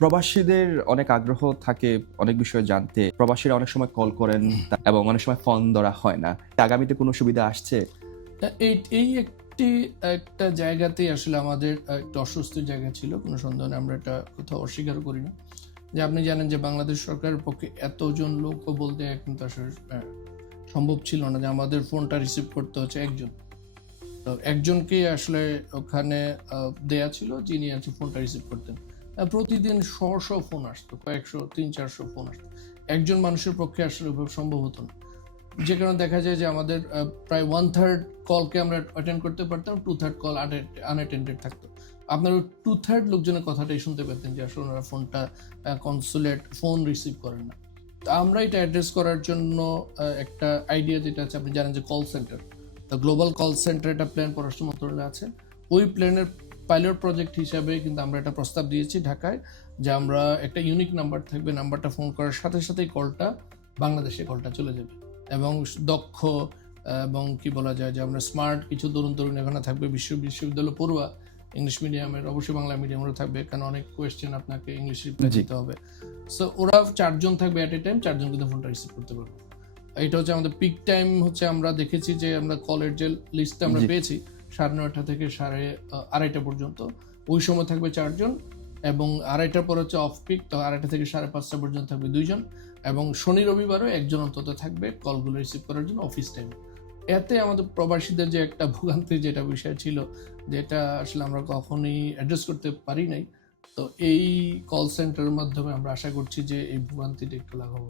প্রবাসীদের অনেক আগ্রহ থাকে অনেক বিষয়ে জানতে। প্রবাসীরা অনেক সময় কল করেন এবং অনেক সময় ফোন ধরা হয় না। আগামীতে কোনো সুবিধা আসছে? এই একটা জায়গাতেই আসলে আমাদের একটা অস্বস্তির জায়গা ছিল, কোনো সন্দেহ নেই, আমরা এটা কোথাও অস্বীকার করি না। যে আপনি জানেন যে বাংলাদেশ সরকারের পক্ষে এতজন লোকও বলতে কিন্তু আসলে সম্ভব ছিল না, যে আমাদের ফোনটা রিসিভ করতে হচ্ছে একজন। তো একজনকেই আসলে ওখানে দেয়া ছিল, যিনি আছে ফোনটা রিসিভ করতেন। প্রতিদিন শ ফোন আসতো, কয়েকশো 300-400 ফোন আসতো। একজন মানুষের পক্ষে আসলে ওইভাবে সম্ভব হতো না, যে কারণে দেখা যায় যে আমাদের প্রায় 1/3 কলকে আমরা অ্যাটেন্ড করতে পারতাম, 2/3 কল আনঅ্যাটেন্ডেড থাকতো। আপনার 2/3 লোকজনের কথাটাই শুনতে পেতেন যে আসলে ওনারা ফোনটা কনসুলেট ফোন রিসিভ করেন না। তো আমরা এটা অ্যাড্রেস করার জন্য একটা আইডিয়া যেটা আছে, আপনি জানেন যে কল সেন্টার, তো গ্লোবাল কল সেন্টার একটা প্ল্যান পররাষ্ট্র মন্ত্রণালয়ে আছে। ওই প্ল্যানের পাইলট প্রজেক্ট হিসাবে কিন্তু আমরা একটা প্রস্তাব দিয়েছি ঢাকায়, যে আমরা একটা ইউনিক নাম্বার থাকবে, নাম্বারটা ফোন করার সাথে সাথেই কলটা বাংলাদেশে কলটা চলে যাবে। এবং দক্ষ এবং কি বলা যায় যে আমরা স্মার্ট কিছু তরুণ এখানে থাকবে, বিশ্ববিদ্যালয় পড়ুয়া, ইংলিশ মিডিয়ামের, অবশ্যই বাংলা মিডিয়ামেরও থাকবে, কারণ অনেক কোয়েশ্চেন আপনাকে ইংলিশ রিপ্লাই দিতে হবে। সো ওরা 4 জন থাকবে অ্যাট এ টাইম, 4 জন কিন্তু ফোনটা রিসিভ করতে পারবে। এটা হচ্ছে আমাদের পিক টাইম হচ্ছে, আমরা দেখেছি যে আমরা কলের যে লিস্টটা আমরা পেয়েছি 9:30 থেকে 2:30 পর্যন্ত, ওই সময় থাকবে 4 জন, এবং 2:30 পর হচ্ছে অফ পিক, তো 2:30 থেকে 5:30 পর্যন্ত থাকবে 2 জন, এবং শনি রবিবারও একজন অন্তত থাকবে কলগুলো রিসিভ করার জন্য অফিস টাইমে। এতে আমাদের প্রবাসীদের যে একটা ভোগান্তির যেটা বিষয় ছিল, যেটা আসলে আমরা কখনোই অ্যাড্রেস করতে পারি নাই, তো এই কল সেন্টারের মাধ্যমে আমরা আশা করছি যে এই ভোগান্তিটা একটু লাঘব হবে।